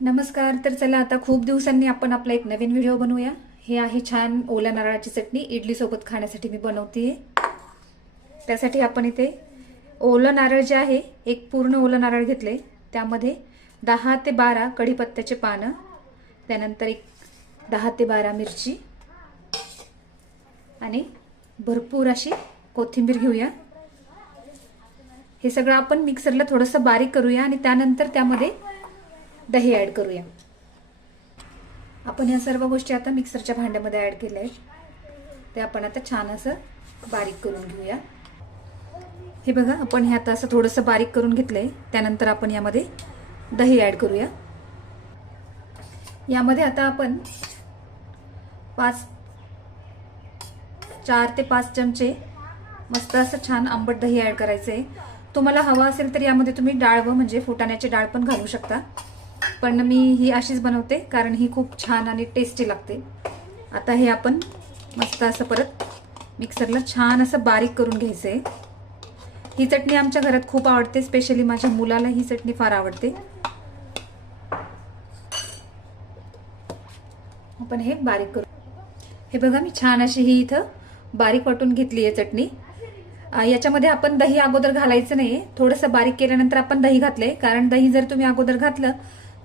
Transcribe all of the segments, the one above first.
नमस्कार. तर चला आता खूप दिवसांनी आपण आपला एक नवीन व्हिडिओ बनवूया. हे आहे छान ओल्या नारळाची चटणी इडली सोबत खाण्यासाठी मी बनवतेय. त्यासाठी आपण इथे ओलं नारळ जे आहे एक पूर्ण ओलं नारळ घेतले. त्यामध्ये 10 ते 12 कढीपत्त्याचे पानं, त्यानंतर एक 10 ते 12 मिरची आणि भरपूर अशी कोथिंबीर घेऊया. हे सगळं आपण मिक्सरला थोडंसं बारीक करूया आणि त्यानंतर त्यामध्ये दही ऍड करूया. आपण या सर्व गोष्टी आता मिक्सरच्या भांड्यामध्ये ऍड केल्या आहेत. ते आपण आता छान असं बारीक करून घेऊया. हे बघा, आपण हे आता असं थोडंसं बारीक करून घेतलंय. त्यानंतर आपण यामध्ये दही ऍड करूया. यामध्ये आता आपण 4 ते 5 चमचे मस्त असं छान आंबट दही ऍड करायचंय. तुम्हाला हवं असेल तर यामध्ये तुम्ही डाळ म्हणजे फुटाण्याची डाळ पण घालू शकता, पण मी ही अशीच बनवते कारण ही खूप छान आणि टेस्टी लागते. आता हे आपण मस्त असं परत मिक्सरला छान असं बारीक करून घ्यायचंय. ही चटणी आमच्या घरात खूप आवडते, स्पेशली माझ्या मुलाला ही चटणी फार आवडते. आपण हे बारीक करू. हे बघा, मी छान अशी ही इथं बारीक वाटून घेतली आहे चटणी. याच्यामध्ये आपण दही अगोदर घालायचं नाहीये. थोडंसं बारीक केल्यानंतर आपण दही घातले, कारण दही जर तुम्ही अगोदर घातलं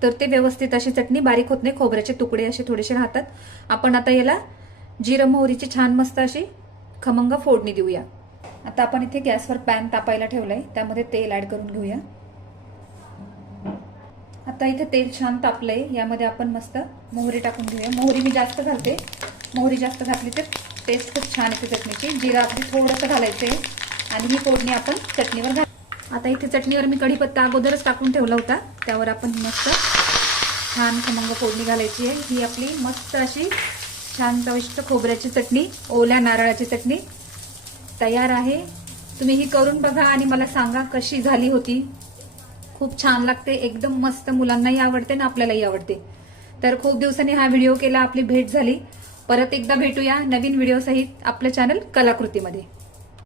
तर ते व्यवस्थित अशी चटणी बारीक होत नाही. खोबऱ्याचे तुकडे असे थोडेसे राहतात. आपण आता याला जिरं मोहरीची छान मस्त अशी खमंग फोडणी देऊया. आता आपण इथे गॅसवर पॅन तापायला ठेवलाय. त्यामध्ये तेल ऍड करून घेऊया. आता इथे तेल छान तापलंय. यामध्ये आपण मस्त मोहरी टाकून घेऊया. मोहरी मी जास्त घालते. मोहरी जास्त घातली तर टेस्ट खूप छान येते चटणीची. जिरं अगदी थोडंसं घालायचंय आणि ही फोडणी आपण चटणीवर घाल. आता इथे चटणीवर मी कढीपत्ता अगोदरच टाकून ठेवला होता. त्यावर आपण मस्त छान खमंग फोडणी घालायची आहे. ही आपली मस्त अशी छान चविष्ट खोबऱ्याची चटणी, ओल्या नारळाची चटणी तयार आहे. तुम्ही ही करून बघा आणि मला सांगा कशी झाली होती. खूप छान लागते, एकदम मस्त. मुलांनाही आवडते ना आपल्यालाही आवडते. तर खूप दिवसांनी हा व्हिडिओ केला, आपली भेट झाली. परत एकदा भेटूया नवीन व्हिडिओ सहित आपल्या चॅनल कलाकृतीमध्ये.